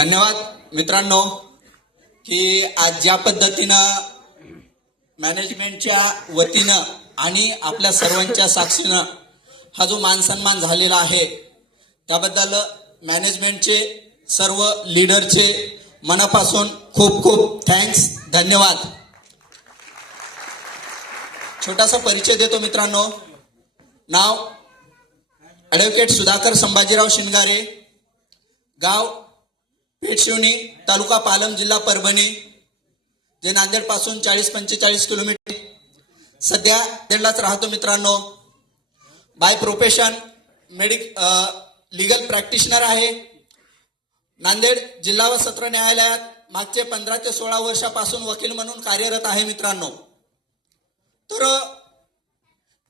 धन्यवाद मित्रांनो की आज ज्या पद्धतीनं मॅनेजमेंटच्या वतीनं आणि आपल्या सर्वांच्या साक्षीनं हा जो मानसन्मान झालेला आहे त्याबद्दल मॅनेजमेंटचे सर्व लीडरचे मनापासून खूप खूप थँक्स, धन्यवाद. छोटासा परिचय देतो मित्रांनो. नाव ॲडव्होकेट सुधाकर संभाजीराव शिंगारे, गाव पेठशिवणी, तालुका पालम, जिल्हा परभणी, जे नांदेड पासून 40-45 किलोमीटर. सध्या नांदेडलाच राहतो मित्रांनो. बाय प्रोफेशन लीगल प्रॅक्टिशनर आहे. नांदेड जिल्हा व सत्र न्यायालयात मागचे 15 ते 16 वर्षापासून वकील म्हणून कार्यरत आहे मित्रांनो. तर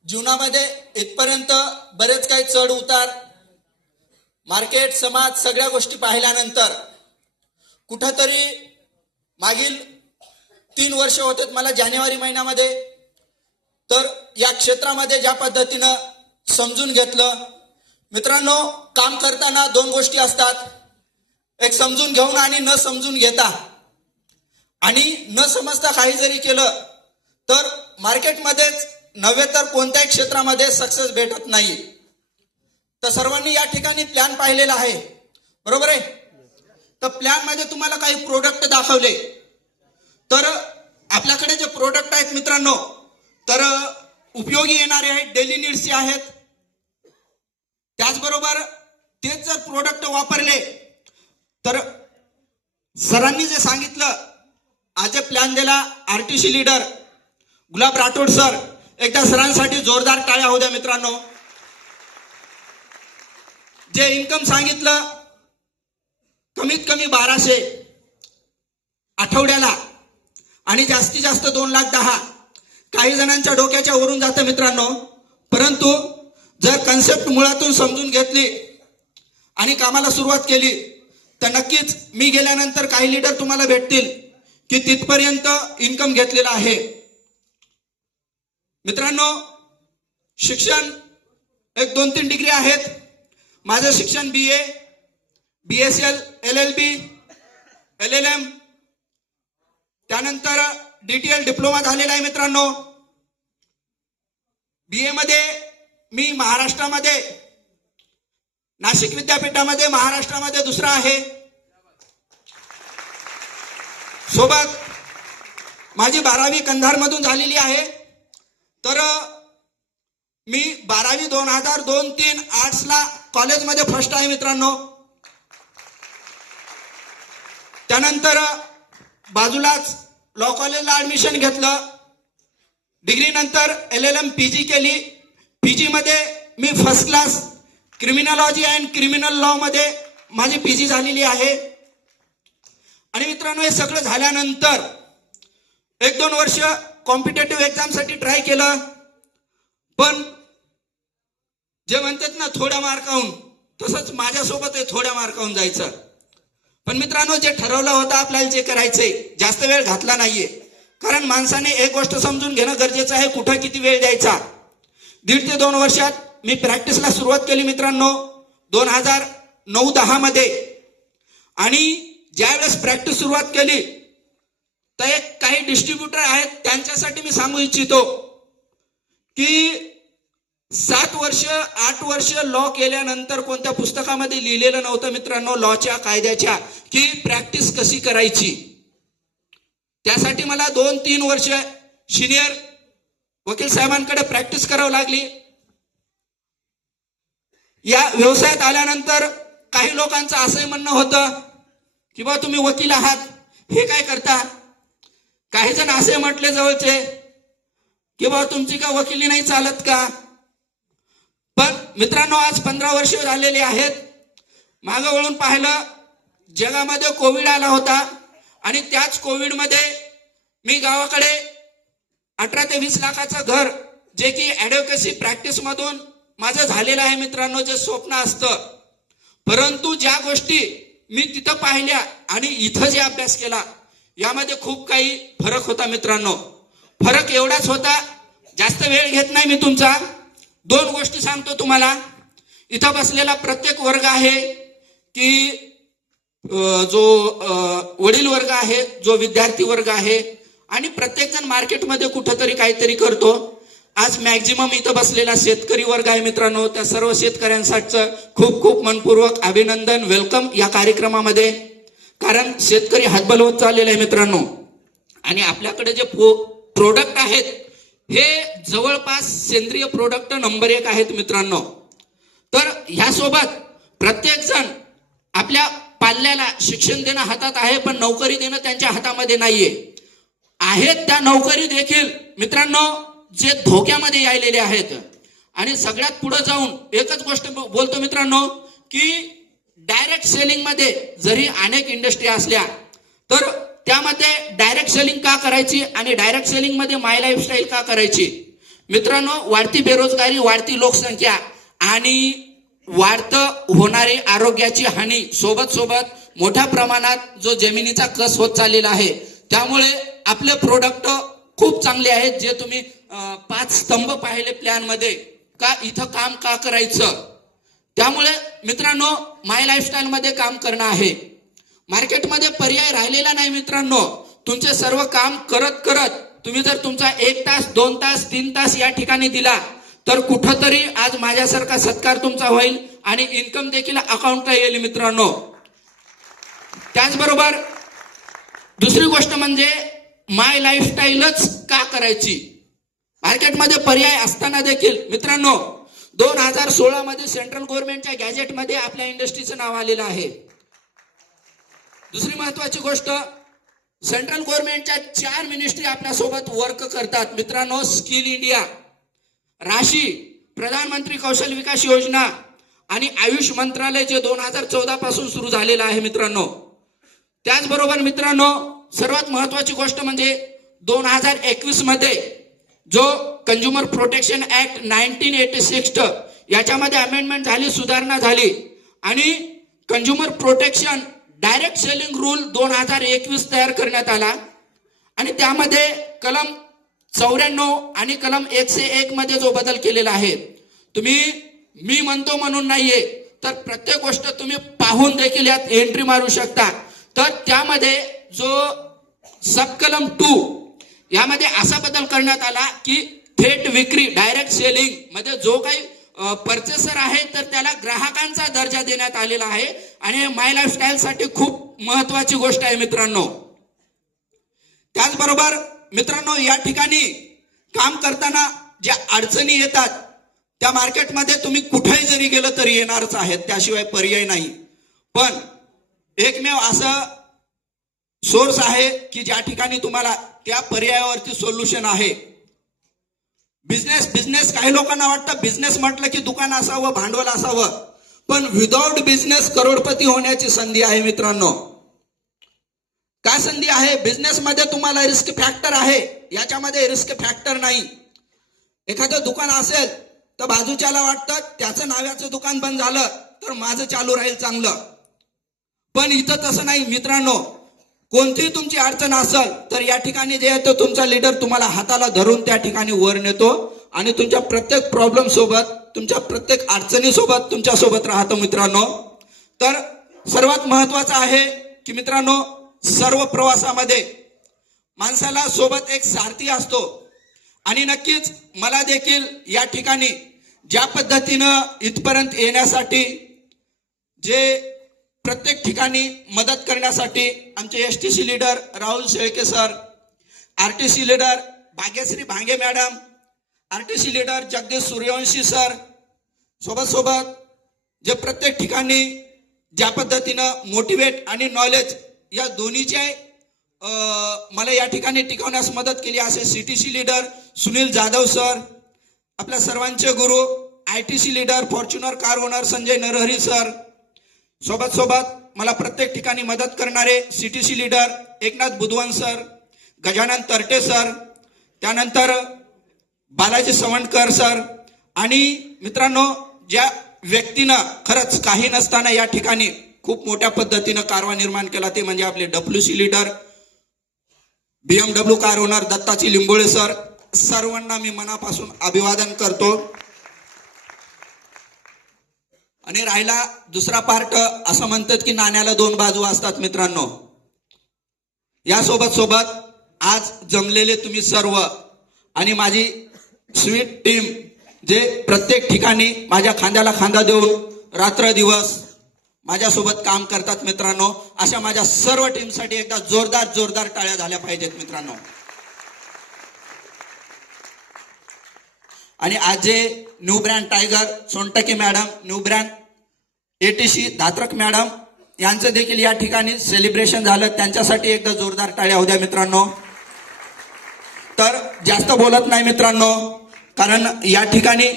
जीवनामध्ये इथपर्यंत बरेच काही चढ उतार, मार्केट, समाज, सगळ्या गोष्टी पाहिल्यानंतर कुठंतरी मागील 3 वर्ष होते मला जानेवारी महिन्यामध्ये, तर या क्षेत्रामध्ये ज्या पद्धतीनं समजून घेतलं मित्रांनो. काम करताना 2 गोष्टी असतात, एक समजून घेऊन आणि न समजून घेता. आणि न समजता काही जरी केलं तर मार्केटमध्येच नव्हे तर कोणत्याही क्षेत्रामध्ये सक्सेस भेटत नाही. तर सर्वांनी या ठिकाणी प्लॅन पाहिलेला आहे, बरोबर आहे. तर प्लॅन मध्ये तुम्हाला काही प्रोडक्ट दाखवले. तर आपल्याकडे जे प्रोडक्ट आहेत मित्रांनो, तर उपयोगी येणारे आहेत, डेली नीड्सचे आहेत. त्याचबरोबर तेच जर प्रोडक्ट वापरले तर सरांनी जे सांगितलं, आज जे प्लॅन दिला आरटीसी लीडर गुलाब राठोड सर, एकदा सरांसाठी जोरदार टाळ्या होऊ द्या मित्रांनो. जे इन्कम सांगितलं कमीत कमी 1200 आठवड्याला आणि जास्तीत जास्त 2,10,000. काही जणांच्या डोक्याच्या वरून जातं मित्रांनो. परंतु जर कन्सेप्ट मुळातून समजून घेतली आणि कामाला सुरुवात केली तर नक्कीच मी गेल्यानंतर काही लीडर तुम्हाला भेटतील की तिथपर्यंत इन्कम घेतलेला आहे. मित्रांनो, शिक्षण एक 2-3 डिग्री आहेत. माझं शिक्षण BA, BSL, LLB, LLM, त्यानंतर DTL डिप्लोमा झालेला आहे मित्रांनो. BA मध्ये मी महाराष्ट्रामध्ये नाशिक विद्यापीठामध्ये महाराष्ट्रामध्ये दुसरा आहे. सोबत माझी 12वी कंधारमधून झालेली आहे. तर मी 12वी 2002-03 आर्ट्सला कॉलेजमध्ये फर्स्ट आहे मित्रांनो. त्यानंतर बाजूलाच लॉ कॉलेजला ऍडमिशन घेतलं. डिग्री नंतर LLM PG केली. PG मध्ये मी first class criminology and criminal law मध्ये माझी PG झालेली आहे. आणि मित्रांनो, हे सगळं झाल्यानंतर 1-2 वर्ष कॉम्पिटेटिव्ह एक्झामसाठी ट्राय केलं. पण जे म्हणतात ना थोड्या मार्काहून, तसंच माझ्यासोबत थोड्या मार्काहून जायचं. पण मित्रांनो, जे ठरवलं होतं आपल्याला जे करायचंय, जास्त वेळ घातला नाहीये. कारण माणसाने एक गोष्ट समजून घेणं गरजेचं आहे, कुठं किती वेळ द्यायचा. 1.5 ते 2 वर्षात मी प्रॅक्टिसला सुरुवात केली मित्रांनो 2009-10 मध्ये. आणि ज्यावेळेस प्रॅक्टिस सुरुवात केली तर एक काही डिस्ट्रीब्युटर आहेत त्यांच्यासाठी मी सांगू इच्छितो की 7 वर्ष 8 वर्ष लॉ केल्यानंतर कोणत्या पुस्तकामध्ये लिहिलेलं नव्हतं मित्रांनो लॉच्या कायद्याच्या की प्रॅक्टिस कशी करायची. त्यासाठी मला 2-3 वर्ष सिनियर वकील साहेबांकडे प्रॅक्टिस करावी लागली. या व्यवसायात आल्यानंतर काही लोकांचं असंही म्हणणं होतं की बा तुम्ही वकील आहात, हे काय करता. काही जण असे म्हटले जवळचे की बा तुमची का वकिली नाही चालत का. पण मित्रांनो, आज 15 वर्ष झालेली आहेत. मागं वळून पाहिलं, जगामध्ये कोविड आला होता आणि त्याच कोविडमध्ये मी गावाकडे 18 ते 20 लाखाचं घर, जे की ॲडव्होकेसी प्रॅक्टिस मधून माझं झालेलं आहे मित्रांनो, जे स्वप्न असतं. परंतु ज्या गोष्टी मी तिथं पाहिल्या आणि इथं जे अभ्यास केला यामध्ये खूप काही फरक होता मित्रांनो. फरक एवढाच होता, जास्त वेळ घेत नाही मी तुमचा. 2 गोष्टी सांगतो तुम्हाला. इथं बसलेला प्रत्येक वर्ग आहे की जो वडील वर्ग आहे, जो विद्यार्थी वर्ग आहे आणि प्रत्येक जण मार्केटमध्ये कुठंतरी काहीतरी करतो. आज मॅक्झिमम इथं बसलेला शेतकरी वर्ग आहे मित्रांनो. त्या सर्व शेतकऱ्यांसाठीचं खूप खूप मनपूर्वक अभिनंदन, वेलकम या कार्यक्रमामध्ये. कारण शेतकरी हातबल होत चाललेले आहे मित्रांनो. आणि आपल्याकडे जे प्रोडक्ट आहेत हे जवळपास सेंद्रिय प्रोडक्ट नंबर 1 आहेत मित्रांनो. तर ह्यासोबत प्रत्येक जण आपल्या पाल्याला शिक्षण देणं हातात आहे, पण नोकरी देणं त्यांच्या हातामध्ये नाहीये. आहेत त्या नोकरी देखील मित्रांनो जे धोक्यामध्ये यायलेले आहेत. आणि सगळ्यात पुढे जाऊन एकच गोष्ट बोलतो मित्रांनो की डायरेक्ट सेलिंग मध्ये जरी अनेक इंडस्ट्री असल्या तर त्यामध्ये डायरेक्ट सेलिंग का करायची आणि डायरेक्ट सेलिंग मध्ये माय लाईफस्टाईल का करायची. मित्रांनो, वाढती बेरोजगारी, वाढती लोकसंख्या आणि वाढतं होणारी आरोग्याची हानी सोबत सोबत मोठ्या प्रमाणात जो जमिनीचा कस होत चाललेला आहे, त्यामुळे आपले प्रोडक्ट खूप चांगले आहेत. जे तुम्ही 5 स्तंभ पाहिले प्लॅन मध्ये का इथं काम का करायचं. त्यामुळे मित्रांनो माय लाईफस्टाईल मध्ये काम करणं आहे. मार्केटमध्ये पर्याय राहिलेला नाही मित्रांनो. तुमचे सर्व काम करत करत तुम्ही जर तुमचा 1 तास 2 तास 3 तास या ठिकाणी दिला तर कुठंतरी आज माझ्यासारखा सत्कार तुमचा होईल आणि इन्कम देखील अकाउंटला येईल मित्रांनो. त्याचबरोबर दुसरी गोष्ट म्हणजे माय लाईफस्टाईलच का करायची. मार्केटमध्ये पर्याय असताना देखील मित्रांनो 2016 मध्ये सेंट्रल गव्हर्नमेंटच्या गॅजेटमध्ये आपल्या इंडस्ट्रीचं नाव आलेलं आहे. दुसरी महत्वाची गोष्ट, सेंट्रल गव्हर्नमेंटच्या 4 मिनिस्ट्री आपल्या सोबत वर्क करतात मित्रांनो. स्किल इंडिया, राशी, प्रधानमंत्री कौशल विकास योजना आणि आयुष मंत्रालय जे 2014 पासून सुरू झालेलं आहे मित्रांनो. त्याचबरोबर मित्रांनो सर्वात महत्वाची गोष्ट म्हणजे 2021 मध्ये जो कंझ्युमर प्रोटेक्शन ऍक्ट 1986 याच्यामध्ये अमेंडमेंट झाली, सुधारणा झाली आणि consumer protection direct selling rule 2021 तयार करण्यात आला. आणि त्यामध्ये कलम 94 आणि कलम 101 मध्ये जो बदल केलेला आहे. तुम्ही मी म्हणतो म्हणून नाहीये, तर प्रत्येक गोष्ट तुम्ही पाहून देखील यात एंट्री मारू शकता. तर त्यामध्ये जो सब कलम 2 यामध्ये असा बदल करण्यात आला की थेट विक्री डायरेक्ट सेलिंग मध्ये जो काही परचेसर आहे तर त्याला ग्राहकांचा दर्जा देण्यात आलेला आहे. आणि माय लाईफस्टाईल साठी खूप महत्वाची गोष्ट आहे मित्रांनो. त्याचबरोबर मित्रांनो या ठिकाणी काम करताना ज्या अडचणी येतात त्या मार्केटमध्ये तुम्ही कुठेही जरी गेलं तरी येणारच आहेत, त्याशिवाय पर्याय नाही. पण एकमेव असं सोर्स आहे की ज्या ठिकाणी तुम्हाला त्या पर्यायावरती सोल्युशन आहे. बिझनेस काही लोकांना वाटतं बिझनेस म्हटलं की दुकान असावं, भांडवल असावं, पण विदाउट बिझनेस करोडपती होण्याची संधी आहे मित्रांनो. काय संधी आहे. बिझनेस मध्ये तुम्हाला रिस्क फॅक्टर आहे, याच्यामध्ये रिस्क फॅक्टर नाही. एखादं दुकान असेल तर बाजूच्याला वाटतं त्याचं नावाचं दुकान बंद झालं तर माझं चालू राहील चांगलं. पण इथं तसं नाही मित्रांनो. कोणतीही तुमची अडचण असेल तर या ठिकाणी जे आहे तो तुमचा लीडर तुम्हाला हाताला धरून त्या ठिकाणी वर नेतो आणि तुमच्या प्रत्येक प्रॉब्लेम सोबत, तुमच्या प्रत्येक अडचणी सोबत तुमच्या सोबत राहतो मित्रांनो. तर सर्वात महत्वाचं आहे की मित्रांनो सर्व प्रवासामध्ये माणसाला सोबत एक सारथी असतो. आणि नक्कीच मला देखील या ठिकाणी ज्या पद्धतीनं इथपर्यंत येण्यासाठी जे प्रत्येक ठिकाणी मदत करण्यासाठी आमचे STC leader Rahul Shelke sir, RTC leader Bhagyashree Bhange madam, RTC leader Jagdish Suryavanshi sir, सोबत जे प्रत्येक ठिकाणी ज्या पद्धतीनं मोटिवेट आणि नॉलेज या दोन्हीचे मला या ठिकाणी टिकवण्यास मदत केली असे CTC leader Sunil Jadhav sir, आपल्या सर्वांचे गुरु ITC leader Fortuner car owner Sanjay Narhari sir, सोबत मला प्रत्येक ठिकाणी मदत करणारे CTC leader Eknath Budhwan sir, Gajanan Tarate sir, त्यानंतर बालाजी सवंडकर सर. आणि मित्रांनो ज्या व्यक्तीनं खरंच काही नसताना या ठिकाणी खूप मोठ्या पद्धतीनं कारवा निर्माण केला ते म्हणजे आपले WC leader BMW car owner दत्ताची लिंबोळे सर. सर्वांना मी मनापासून अभिवादन करतो. आणि राहिला दुसरा पार्ट, असं म्हणतात की नाण्याला दोन बाजू असतात मित्रांनो. यासोबत सोबत आज जमलेले तुम्ही सर्व आणि माझी स्वीट टीम जे प्रत्येक ठिकाणी माझ्या खांद्याला खांदा देऊन रात्र दिवस माझ्यासोबत काम करतात मित्रांनो, अशा माझ्या सर्व टीमसाठी एकदा जोरदार टाळ्या झाल्या पाहिजेत मित्रांनो. आणि आज जे new brand tiger Sontakke madam, new brand ATC Dhatrak madam यांचं देखील या ठिकाणी सेलिब्रेशन झालं, त्यांच्यासाठी एकदा जोरदार टाळ्या होऊ द्या मित्रांनो. तर जास्त बोलत नाही मित्रांनो, कारण या ठिकाणी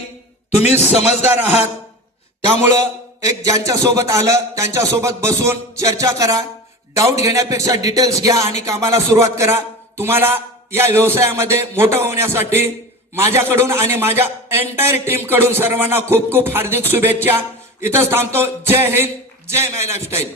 तुम्ही समजदार आहात, त्यामुळं एक ज्यांच्यासोबत आलं त्यांच्यासोबत बसून चर्चा करा, डाऊट घेण्यापेक्षा डिटेल्स घ्या आणि कामाला सुरुवात करा. तुम्हाला या व्यवसायामध्ये मोठं होण्यासाठी माझ्याकडून आणि माझ्या एंटायर टीम कडून सर्वांना खूप खूप हार्दिक शुभेच्छा. इथंच थांबतो. जय हिंद, जय माय लाईफस्टाईल.